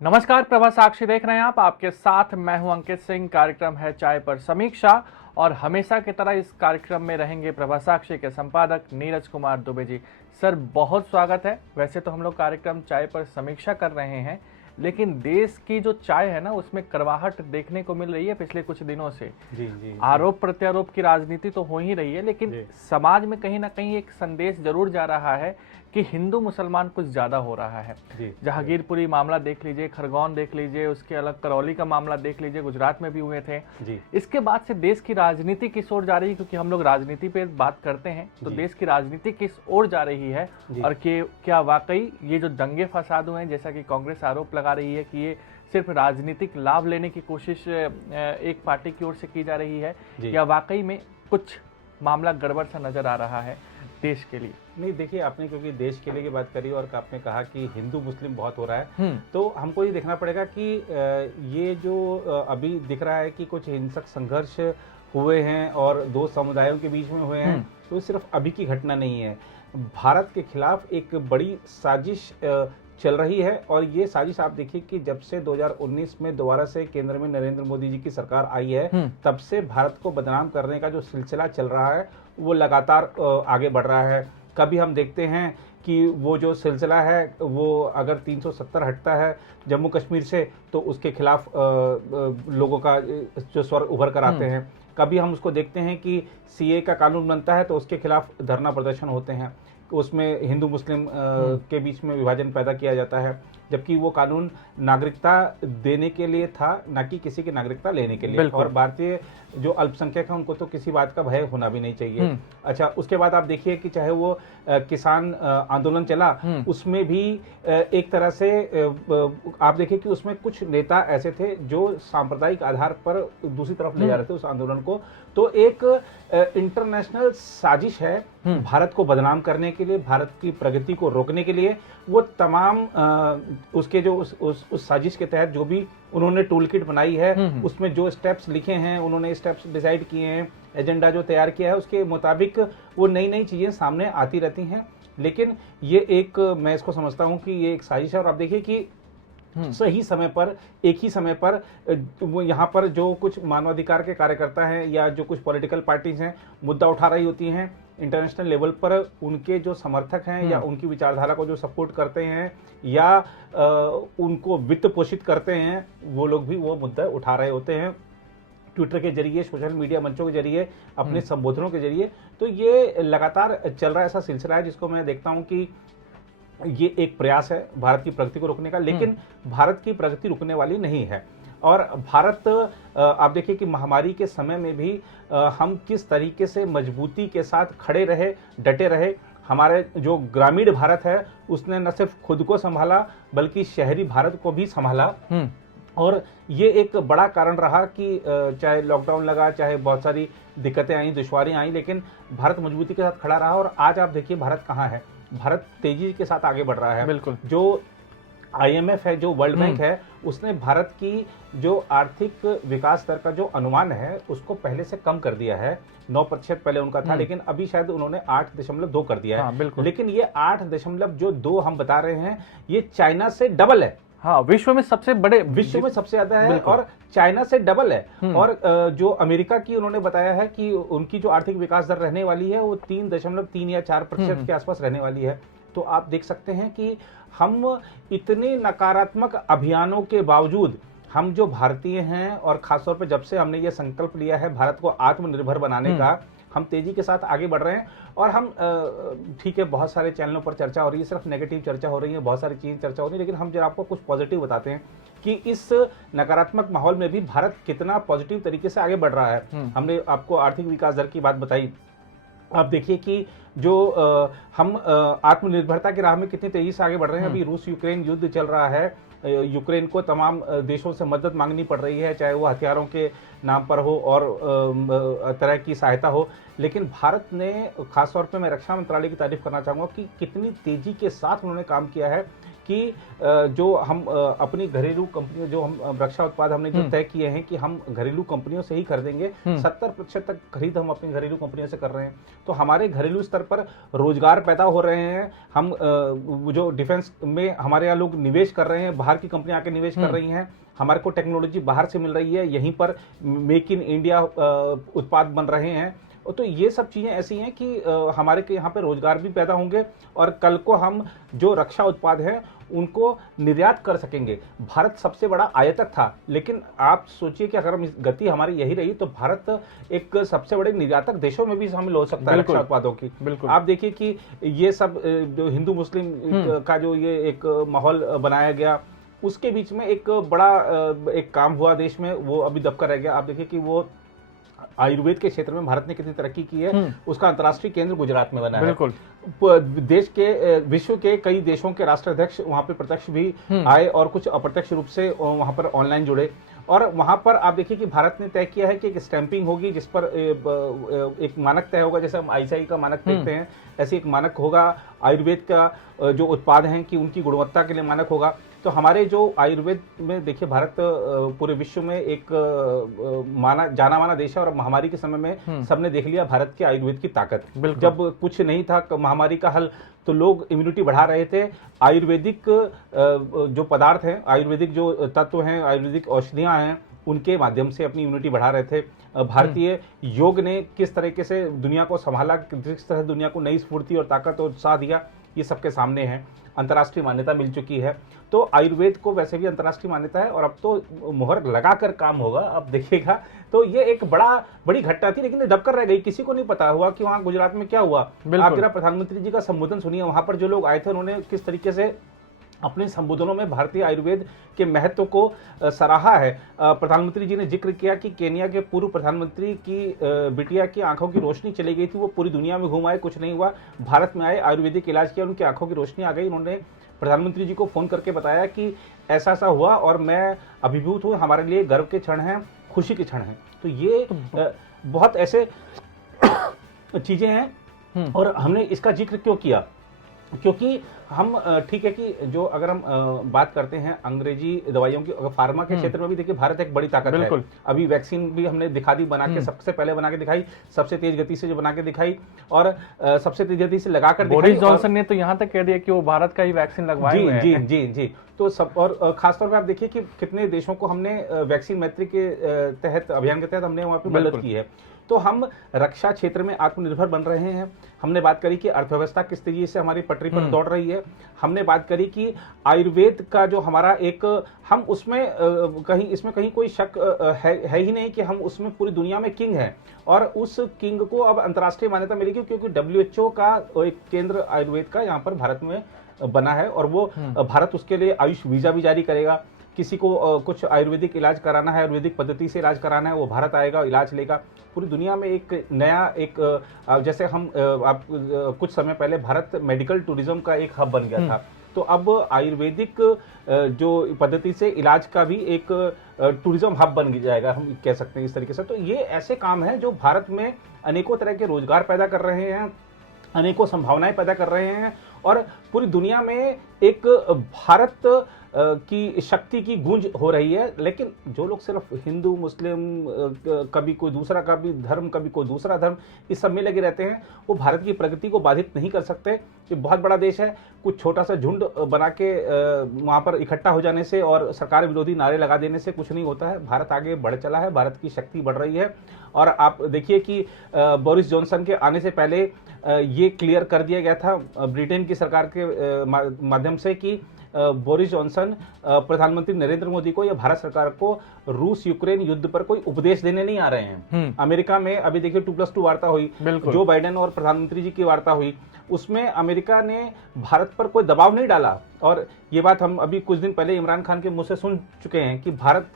नमस्कार, प्रभा साक्षी देख रहे हैं आप। आपके साथ मैं हूं अंकित सिंह। कार्यक्रम है चाय पर समीक्षा और हमेशा की तरह इस कार्यक्रम में रहेंगे प्रभा साक्षी के संपादक नीरज कुमार दुबे जी। सर, बहुत स्वागत है। वैसे तो हम लोग कार्यक्रम चाय पर समीक्षा कर रहे हैं, लेकिन देश की जो चाय है ना, उसमें कड़वाहट देखने को मिल रही है पिछले कुछ दिनों से। जी। आरोप प्रत्यारोप की राजनीति तो हो ही रही है, लेकिन समाज में कहीं ना कहीं एक संदेश जरूर जा रहा है कि हिंदू मुसलमान कुछ ज्यादा हो रहा है। जहांगीरपुरी मामला देख लीजिए, खरगोन देख लीजिए, उसके अलग करौली का मामला देख लीजिए, गुजरात में भी हुए थे। इसके बाद से देश की राजनीति किस ओर जा रही है, क्योंकि हम लोग राजनीति पे बात करते हैं, तो देश की राजनीति किस ओर जा रही है और क्या वाकई ये जो दंगे फसाद हुए हैं, जैसा कि कांग्रेस आरोप लगा रही है कि ये सिर्फ राजनीतिक लाभ लेने की कोशिश एक पार्टी की ओर से की जा रही है, या वाकई में कुछ मामला गड़बड़ सा नजर आ रहा है देश के लिए? नहीं, देखिए, आपने क्योंकि देश के लिए की बात करी और आपने कहा कि हिंदू मुस्लिम बहुत हो रहा है, तो हमको ये देखना पड़ेगा कि ये जो अभी दिख रहा है कि कुछ हिंसक संघर्ष हुए हैं और दो समुदायों के बीच में हुए हैं, तो सिर्फ अभी की घटना नहीं है। भारत के खिलाफ एक बड़ी साजिश चल रही है और ये साजिश आप देखिए कि जब से 2019 में दोबारा से केंद्र में नरेंद्र मोदी जी की सरकार आई है, तब से भारत को बदनाम करने का जो सिलसिला चल रहा है वो लगातार आगे बढ़ रहा है। कभी हम देखते हैं कि वो जो सिलसिला है वो अगर 370 हटता है जम्मू कश्मीर से, तो उसके खिलाफ लोगों का जो स्वर उभर कर आते हैं। कभी हम उसको देखते हैं कि सीए का कानून बनता है तो उसके खिलाफ धरना प्रदर्शन होते हैं, उसमें हिंदू मुस्लिम के बीच में विभाजन पैदा किया जाता है, जबकि वो कानून नागरिकता देने के लिए था, ना कि किसी की नागरिकता लेने के लिए। और भारतीय जो अल्पसंख्यक है उनको तो किसी बात का भय होना भी नहीं चाहिए। अच्छा, उसके बाद आप देखिए कि चाहे वो किसान आंदोलन चला, उसमें भी एक तरह से आप देखिए कि उसमें कुछ नेता ऐसे थे जो सांप्रदायिक आधार पर दूसरी तरफ ले जा रहे थे उस आंदोलन को। तो एक इंटरनेशनल साजिश है भारत को बदनाम करने के लिए, भारत की प्रगति को रोकने के लिए। वो तमाम उसके जो उस साजिश के तहत जो भी उन्होंने टूल किट बनाई है, उसमें जो स्टेप्स लिखे हैं, उन्होंने स्टेप्स डिसाइड किए हैं, एजेंडा जो तैयार किया है, उसके मुताबिक वो नई नई चीजें सामने आती रहती हैं। लेकिन ये एक, मैं इसको समझता हूं कि ये एक साजिश है। और आप देखिए कि सही समय पर, एक ही समय पर वो यहाँ पर जो कुछ मानवाधिकार के कार्यकर्ता हैं या जो कुछ पॉलिटिकल पार्टीज हैं मुद्दा उठा रही होती हैं, इंटरनेशनल लेवल पर उनके जो समर्थक हैं या उनकी विचारधारा को जो सपोर्ट करते हैं या उनको वित्त पोषित करते हैं, वो लोग भी वो मुद्दा उठा रहे होते हैं ट्विटर के जरिए, सोशल मीडिया मंचों के जरिए, अपने संबोधनों के जरिए। तो ये लगातार चल रहा ऐसा सिलसिला है जिसको मैं देखता हूं कि ये एक प्रयास है भारत की प्रगति को रोकने का। लेकिन भारत की प्रगति रुकने वाली नहीं है। और भारत, आप देखिए कि महामारी के समय में भी हम किस तरीके से मजबूती के साथ खड़े रहे, डटे रहे। हमारे जो ग्रामीण भारत है उसने न सिर्फ खुद को संभाला बल्कि शहरी भारत को भी संभाला। और ये एक बड़ा कारण रहा कि चाहे लॉकडाउन लगा, चाहे बहुत सारी दिक्कतें आई, दुश्वारियां आई, लेकिन भारत मजबूती के साथ खड़ा रहा। और आज आप देखिए भारत कहाँ है, भारत तेजी के साथ आगे बढ़ रहा है। बिल्कुल। जो आईएमएफ है, जो वर्ल्ड बैंक है, उसने भारत की जो आर्थिक विकास दर का जो अनुमान है उसको पहले से कम कर दिया है। 9% पहले उनका था, लेकिन अभी शायद उन्होंने 8.2 कर दिया है। लेकिन ये 8.2 हम बता रहे हैं, ये चाइना से डबल है। हाँ, विश्व में सबसे बड़े, विश्व में सबसे ज्यादा है और चाइना से डबल है। और जो अमेरिका की उन्होंने बताया है कि उनकी जो आर्थिक विकास दर रहने वाली है वो 3.3 या 4% के आसपास रहने वाली है। तो आप देख सकते हैं कि हम इतने नकारात्मक अभियानों के बावजूद, हम जो भारतीय हैं और खासतौर पे जब से हमने ये संकल्प लिया है भारत को आत्मनिर्भर बनाने का, हम तेजी के साथ आगे बढ़ रहे हैं। और हम ठीक है, बहुत सारे चैनलों पर चर्चा हो रही है, सिर्फ नेगेटिव चर्चा हो रही है, बहुत सारी चीजें चर्चा हो रही है, लेकिन हम जरा आपको कुछ पॉजिटिव बताते हैं कि इस नकारात्मक माहौल में भी भारत कितना पॉजिटिव तरीके से आगे बढ़ रहा है। हमने आपको आर्थिक विकास दर की बात बताई। आप देखिए कि जो हम आत्मनिर्भरता की राह में कितनी तेजी से आगे बढ़ रहे हैं। अभी रूस यूक्रेन युद्ध चल रहा है, यूक्रेन को तमाम देशों से मदद मांगनी पड़ रही है, चाहे वो हथियारों के नाम पर हो और तरह की सहायता हो। लेकिन भारत ने, खासतौर पे मैं रक्षा मंत्रालय की तारीफ करना चाहूँगा कि कितनी तेजी के साथ उन्होंने काम किया है कि जो हम अपनी घरेलू कंपनियों, जो हम रक्षा उत्पाद हमने जो तय किए हैं कि हम घरेलू कंपनियों से ही खरीदेंगे, 70% तक खरीद हम अपनी घरेलू कंपनियों से कर रहे हैं। तो हमारे घरेलू स्तर पर रोजगार पैदा हो रहे हैं। हम जो डिफेंस में हमारे यहाँ लोग निवेश कर रहे हैं, बाहर की कंपनियां आके निवेश कर रही हैं, हमारे को टेक्नोलॉजी बाहर से मिल रही है, यहीं पर मेक इन इंडिया उत्पाद बन रहे हैं। तो ये सब चीज़ें ऐसी हैं कि हमारे के यहाँ पे रोजगार भी पैदा होंगे और कल को हम जो रक्षा उत्पाद हैं उनको निर्यात कर सकेंगे। भारत सबसे बड़ा आयातक था, लेकिन आप सोचिए कि अगर हम गति हमारी यही रही तो भारत एक सबसे बड़े निर्यातक देशों में भी शामिल हो सकता है रक्षा उत्पादों की। बिल्कुल, आप देखिए कि ये सब जो हिंदू मुस्लिम का जो ये एक माहौल बनाया गया, उसके बीच में एक बड़ा एक काम हुआ देश में, वो अभी दबकर रह गया। आप देखिए कि वो आयुर्वेद के क्षेत्र में भारत ने कितनी तरक्की की है, उसका अंतर्राष्ट्रीय केंद्र गुजरात में बना है। बिल्कुल, देश के विश्व के कई देशों के राष्ट्राध्यक्ष वहां पे प्रत्यक्ष भी आए और कुछ अप्रत्यक्ष रूप से वहां पर ऑनलाइन जुड़े। और वहां पर आप देखिए कि भारत ने तय किया है कि एक स्टैंपिंग होगी जिस पर एक मानक तय होगा, जैसे हम आईसीआई का मानक देखते हैं, ऐसे एक मानक होगा। आयुर्वेद का जो उत्पाद हैं कि उनकी गुणवत्ता के लिए मानक होगा। तो हमारे जो आयुर्वेद में देखिए, भारत पूरे विश्व में एक जाना माना देश है और महामारी के समय में सबने देख लिया भारत के आयुर्वेद की ताकत। जब कुछ नहीं था महामारी का हल, तो लोग इम्यूनिटी बढ़ा रहे थे। आयुर्वेदिक जो पदार्थ हैं, आयुर्वेदिक जो तत्व हैं, आयुर्वेदिक औषधियां हैं, उनके माध्यम से अपनी इम्यूनिटी बढ़ा रहे थे। भारतीय योग ने किस तरीके से दुनिया को संभाला, किस तरह दुनिया को नई स्फूर्ति और ताकत और उत्साह दिया, ये सबके सामने है। अंतर्राष्ट्रीय मान्यता मिल चुकी है। तो आयुर्वेद को वैसे भी अंतर्राष्ट्रीय मान्यता है और अब तो मुहर लगाकर काम होगा। अब देखिएगा, तो ये एक बड़ी घटना थी, लेकिन दबकर रह गई। किसी को नहीं पता हुआ कि वहां गुजरात में क्या हुआ। आप जरा प्रधानमंत्री जी का संबोधन सुनिए, वहां पर जो लोग आए थे उन्होंने किस तरीके से अपने संबोधनों में भारतीय आयुर्वेद के महत्व को सराहा है। प्रधानमंत्री जी ने जिक्र किया कि केनिया के पूर्व प्रधानमंत्री की बिटिया की आंखों की रोशनी चली गई थी, वो पूरी दुनिया में घूम आए, कुछ नहीं हुआ, भारत में आए, आयुर्वेदिक इलाज किया, उनकी आंखों की रोशनी आ गई। उन्होंने प्रधानमंत्री जी को फोन करके बताया कि ऐसा ऐसा हुआ और मैं अभिभूत हूँ, हमारे लिए गर्व के क्षण हैं, खुशी के क्षण हैं। तो ये बहुत ऐसे चीजें हैं। और हमने इसका जिक्र क्यों किया? क्योंकि हम ठीक है कि जो अगर हम बात करते हैं अंग्रेजी दवाइयों की, फार्मा के क्षेत्र में भी देखिए भारत एक बड़ी ताकत है। अभी वैक्सीन भी हमने दिखा दी, बना के सबसे पहले बना के दिखाई, सबसे तेज गति से जो बना के दिखाई और सबसे तेज गति से लगाकर दिखाई। बोरिस जॉनसन ने तो यहाँ तक कह दिया कि वो भारत का ही वैक्सीन लगवाए हुए हैं। जी जी जी। तो सब, और खासतौर पर आप देखिए कि कितने देशों को हमने वैक्सीन मैत्री के तहत, अभियान के तहत हमने वहाँ पे मदद की है। तो हम रक्षा क्षेत्र में आत्मनिर्भर बन रहे हैं। हमने बात करी कि अर्थव्यवस्था किस तरीके से हमारी पटरी पर दौड़ रही है। हमने बात करी कि आयुर्वेद का जो हमारा एक, हम उसमें कहीं कोई शक है ही नहीं कि हम उसमें पूरी दुनिया में किंग हैं। और उस किंग को अब अंतर्राष्ट्रीय मान्यता मिलेगी, क्योंकि WHO का एक केंद्र आयुर्वेद का यहाँ पर भारत में बना है और वो भारत उसके लिए आयुष वीजा भी जारी करेगा। किसी को कुछ आयुर्वेदिक इलाज कराना है, आयुर्वेदिक पद्धति से इलाज कराना है, वो भारत आएगा, इलाज लेगा। पूरी दुनिया में एक नया जैसे हम कुछ समय पहले भारत मेडिकल टूरिज्म का एक हब बन गया था, तो अब आयुर्वेदिक जो पद्धति से इलाज का भी एक टूरिज्म हब बन जाएगा, हम कह सकते हैं इस तरीके से। तो ये ऐसे काम हैं जो भारत में अनेकों तरह के रोजगार पैदा कर रहे हैं, अनेकों संभावनाएं पैदा कर रहे हैं और पूरी दुनिया में एक भारत की शक्ति की गूंज हो रही है। लेकिन जो लोग सिर्फ हिंदू मुस्लिम, कभी कोई दूसरा कभी धर्म, कभी कोई दूसरा धर्म, इस सब में लगे रहते हैं, वो भारत की प्रगति को बाधित नहीं कर सकते। ये बहुत बड़ा देश है, कुछ छोटा सा झुंड बना के वहाँ पर इकट्ठा हो जाने से और सरकार विरोधी नारे लगा देने से कुछ नहीं होता है। भारत आगे बढ़ चला है, भारत की शक्ति बढ़ रही है। और आप देखिए कि बोरिस जॉनसन के आने से पहले ये क्लियर कर दिया गया था ब्रिटेन की सरकार के माध्यम से कि बोरिस जॉनसन प्रधानमंत्री नरेंद्र मोदी को या भारत सरकार को रूस यूक्रेन युद्ध पर कोई उपदेश देने नहीं आ रहे हैं। अमेरिका में अभी देखिए 2+2 वार्ता हुई, जो बाइडेन और प्रधानमंत्री जी की वार्ता हुई, उसमें अमेरिका ने भारत पर कोई दबाव नहीं डाला। और ये बात हम अभी कुछ दिन पहले इमरान खान के मुंह से सुन चुके हैं कि भारत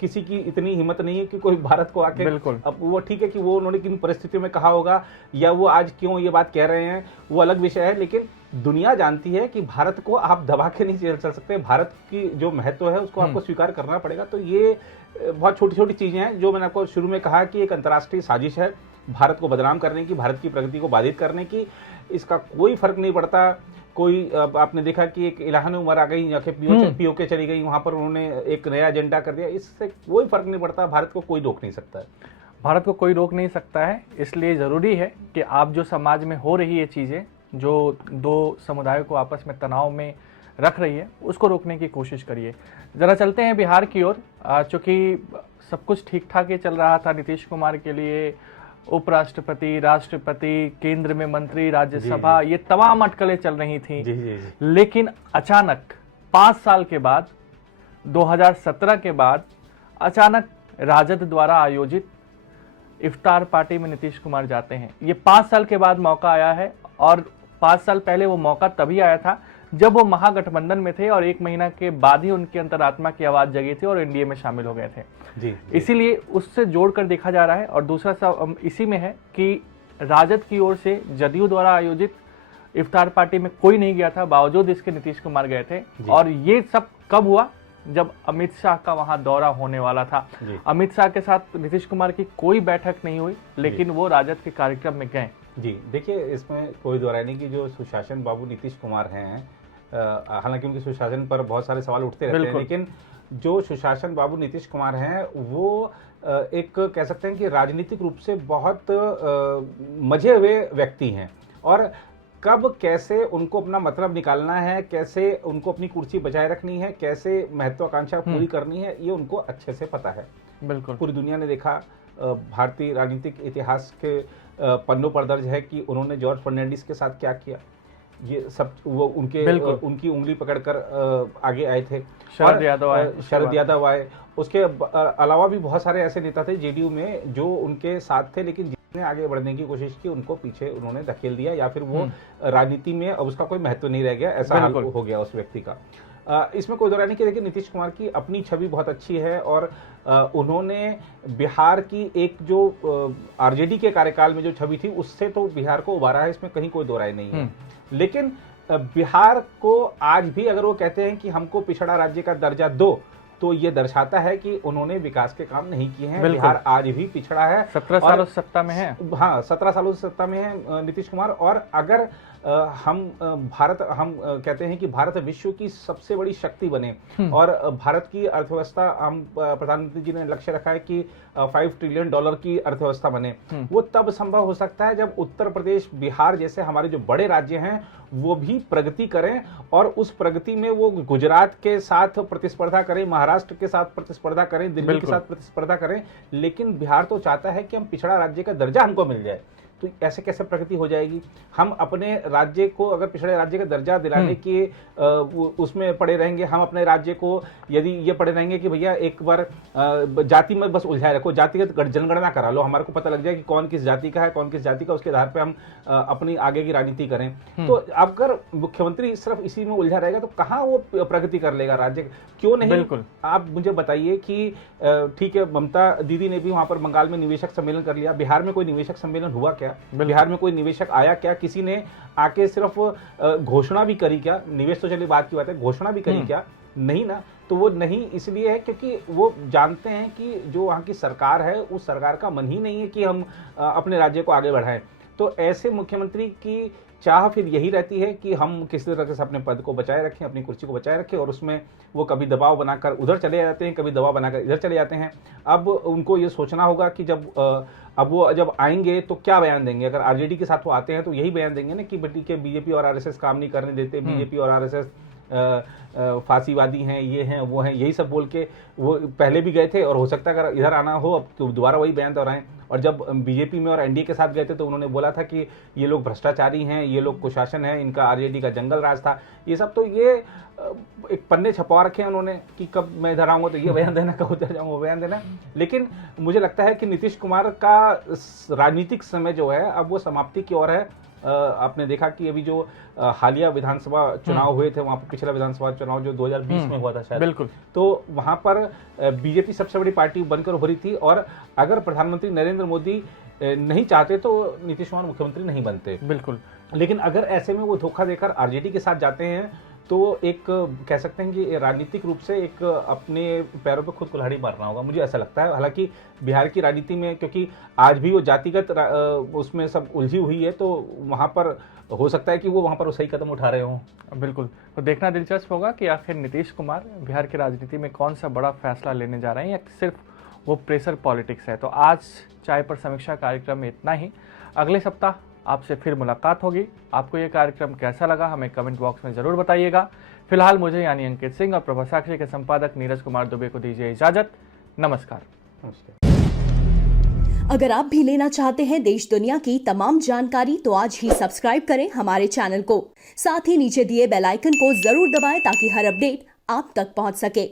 किसी की इतनी हिम्मत नहीं है कि कोई भारत को आके, अब वो ठीक है कि वो उन्होंने किन परिस्थितियों में कहा होगा या वो आज क्यों ये बात कह रहे हैं, वो अलग विषय है। लेकिन दुनिया जानती है कि भारत को आप दबा के नहीं चल सकते, भारत की जो महत्व है उसको आपको स्वीकार करना पड़ेगा। तो ये बहुत छोटी छोटी चीजें हैं जो मैंने आपको शुरू में कहा कि एक अंतर्राष्ट्रीय साजिश है भारत को बदनाम करने की, भारत की प्रगति को बाधित करने की। इसका कोई फर्क नहीं पड़ता कोई आपने देखा कि एक इलाहान उमर आ गई या फिर पीओके चली गई, वहां पर उन्होंने एक नया एजेंडा कर दिया। इससे कोई फर्क नहीं पड़ता, भारत को कोई रोक नहीं सकता है। भारत को कोई रोक नहीं सकता है। इसलिए ज़रूरी है कि आप जो समाज में हो रही है चीज़ें, जो दो समुदायों को आपस में तनाव में रख रही है, उसको रोकने की कोशिश करिए। ज़रा चलते हैं बिहार की ओर। चूँकि सब कुछ ठीक ठाक ही चल रहा था नीतीश कुमार के लिए, उपराष्ट्रपति, राष्ट्रपति, केंद्र में मंत्री, राज्यसभा, ये तमाम अटकलें चल रही थी। लेकिन अचानक 5 साल के बाद, 2017 के बाद अचानक राजद द्वारा आयोजित इफ्तार पार्टी में नीतीश कुमार जाते हैं। ये 5 साल के बाद मौका आया है, और 5 साल पहले वो मौका तभी आया था जब वो महागठबंधन में थे, और 1 महीना के बाद ही उनकी अंतरात्मा की आवाज जगी थी और एनडीए में शामिल हो गए थे। जी। इसीलिए उससे जोड़कर देखा जा रहा है। और दूसरा सब इसी में है कि राजद की ओर से जदयू द्वारा आयोजित इफ्तार पार्टी में कोई नहीं गया था, बावजूद इसके नीतीश कुमार गए थे। और ये सब कब हुआ? जब अमित शाह का वहां दौरा होने वाला था। अमित शाह के साथ नीतीश कुमार की कोई बैठक नहीं हुई, लेकिन वो राजद के कार्यक्रम में गए। जी, देखिए, इसमें कोई दो राय नहीं कि जो सुशासन बाबू नीतीश कुमार हैं, हालांकि उनके सुशासन पर बहुत सारे सवाल उठते रहते हैं, लेकिन जो सुशासन बाबू नीतीश कुमार हैं वो एक कह सकते हैं कि राजनीतिक रूप से बहुत मजे हुए व्यक्ति हैं। और कब कैसे उनको अपना मतलब निकालना है, कैसे उनको अपनी कुर्सी बचाए रखनी है, कैसे महत्वाकांक्षा पूरी करनी है, ये उनको अच्छे से पता है। बिल्कुल, पूरी दुनिया ने देखा, भारतीय राजनीतिक इतिहास के पन्नों पर दर्ज है कि उन्होंने जॉर्ज फर्नांडिस के साथ क्या किया। ये सब वो उनकी उंगली पकड़कर आगे आए थे। शरद यादव आए। उसके अलावा भी बहुत सारे ऐसे नेता थे जेडीयू में जो उनके साथ थे, लेकिन जिसने आगे बढ़ने की कोशिश की उनको पीछे उन्होंने धकेल दिया, या फिर वो राजनीति में अब उसका कोई महत्व नहीं रह गया, ऐसा हाल हो गया उस व्यक्ति का। इसमें कोई दो राय नहीं कि देखिए, नीतीश कुमार की अपनी छवि बहुत अच्छी है, और उन्होंने बिहार की एक जो आरजेडी के कार्यकाल में जो छवि थी उससे तो बिहार को उबारा है, इसमें कहीं कोई दो राय नहीं है। लेकिन बिहार को आज भी अगर वो कहते हैं कि हमको पिछड़ा राज्य का दर्जा दो, तो ये दर्शाता है कि उन्होंने विकास के काम नहीं किए हैं। बिहार आज भी पिछड़ा है। 17 सालों से सत्ता में है। हाँ, 17 सालों से सत्ता में है नीतीश कुमार। और अगर हम कहते हैं कि भारत विश्व की सबसे बड़ी शक्ति बने, और भारत की अर्थव्यवस्था, हम प्रधानमंत्री जी ने लक्ष्य रखा है कि $5 ट्रिलियन की अर्थव्यवस्था बने, वो तब संभव हो सकता है जब उत्तर प्रदेश, बिहार जैसे हमारे जो बड़े राज्य हैं वो भी प्रगति करें, और उस प्रगति में वो गुजरात के साथ प्रतिस्पर्धा करें, महाराष्ट्र के साथ प्रतिस्पर्धा करें, दिल्ली के साथ प्रतिस्पर्धा करें। लेकिन बिहार तो चाहता है कि हम पिछड़ा राज्य का दर्जा हमको मिल जाए। तो ऐसे कैसे प्रगति हो जाएगी? हम अपने राज्य को अगर पिछड़े राज्य का दर्जा दिलाने के उसमें पड़े रहेंगे, हम अपने राज्य को यदि ये पड़े रहेंगे कि भैया एक बार जाति में बस उलझाए रखो, जातिगत जनगणना करा लो, हमारे को पता लग जाए कि कौन किस जाति का है, कौन किस जाति का, उसके आधार पर हम अपनी आगे की राजनीति करें। तो अगर मुख्यमंत्री सिर्फ इसी में उलझा रहेगा तो कहाँ वो प्रगति कर लेगा राज्य? क्यों नहीं? बिल्कुल। आप मुझे बताइए कि ठीक है, ममता दीदी ने भी वहां पर बंगाल में निवेशक सम्मेलन कर लिया, बिहार में कोई निवेशक सम्मेलन हुआ क्या? बिहार में कोई निवेशक आया क्या? किसी ने आके सिर्फ घोषणा भी करी क्या? निवेश तो चलिए बात की बात है, घोषणा भी करी क्या? नहीं ना। तो वो नहीं इसलिए है क्योंकि वो जानते हैं कि जो वहां की सरकार है उस सरकार का मन ही नहीं है कि हम अपने राज्य को आगे बढ़ाएं। तो ऐसे मुख्यमंत्री की चाह फिर यही रहती है कि हम किसी तरह से अपने पद को बचाए रखें, अपनी कुर्सी को बचाए रखें, और उसमें वो कभी दबाव बनाकर उधर चले जाते हैं, कभी दबाव बनाकर इधर चले जाते हैं। अब उनको ये सोचना होगा कि अब वो जब आएंगे तो क्या बयान देंगे। अगर आरजेडी के साथ वो आते हैं तो यही बयान देंगे ना कि बीजेपी और आरएसएस काम नहीं करने देते, बीजेपी और आरएसएस फांसीवादी हैं, ये हैं वो हैं, यही सब बोल के वो पहले भी गए थे, और हो सकता है अगर इधर आना हो अब तो दोबारा वही बयान दोहराएं। और जब बीजेपी में और एनडीए के साथ गए थे तो उन्होंने बोला था कि ये लोग भ्रष्टाचारी हैं, ये लोग कुशासन है, इनका आरजेडी का जंगल राज था, ये सब। तो ये एक पन्ने छपवा रखे हैं उन्होंने कि कब मैं इधर आऊंगा तो ये बयान देना, कब उधर जाऊंगा वो बयान देना। लेकिन मुझे लगता है कि नीतीश कुमार का राजनीतिक समय जो है अब वो समाप्ति की ओर है। आपने देखा कि अभी जो हालिया विधानसभा चुनाव हुए थे, वहां पर पिछला विधानसभा चुनाव जो 2020 में हुआ था शायद, बिल्कुल, तो वहां पर बीजेपी सबसे बड़ी पार्टी बनकर हो रही थी, और अगर प्रधानमंत्री नरेंद्र मोदी नहीं चाहते तो नीतीश कुमार मुख्यमंत्री नहीं बनते। बिल्कुल। लेकिन अगर ऐसे में वो धोखा देकर आरजेडी के साथ जाते हैं तो एक कह सकते हैं कि राजनीतिक रूप से एक अपने पैरों पे खुद कुल्हाड़ी मारना होगा, मुझे ऐसा लगता है। हालांकि बिहार की राजनीति में क्योंकि आज भी वो जातिगत उसमें सब उलझी हुई है, तो वहाँ पर हो सकता है कि वो वहाँ पर सही कदम उठा रहे हों। बिल्कुल, तो देखना दिलचस्प होगा कि आखिर नीतीश कुमार बिहार की राजनीति में कौन सा बड़ा फैसला लेने जा रहे हैं या सिर्फ वो प्रेशर पॉलिटिक्स है। तो आज चाय पर समीक्षा कार्यक्रम में इतना ही। अगले सप्ताह आपसे फिर मुलाकात होगी। आपको ये कार्यक्रम कैसा लगा हमें कमेंट बॉक्स में ज़रूर बताइएगा। फिलहाल मुझे यानी अंकित सिंह और प्रभा साक्षी के संपादक नीरज कुमार दुबे को दीजिए इजाज़त। नमस्कार। अगर आप भी लेना चाहते हैं देश दुनिया की तमाम जानकारी तो आज ही सब्सक्राइब करें हमारे चैनल को। साथ ही नीचे दिए बेल आइकन को जरूर दबाएं ताकि हर अपडेट आप तक पहुंच सके।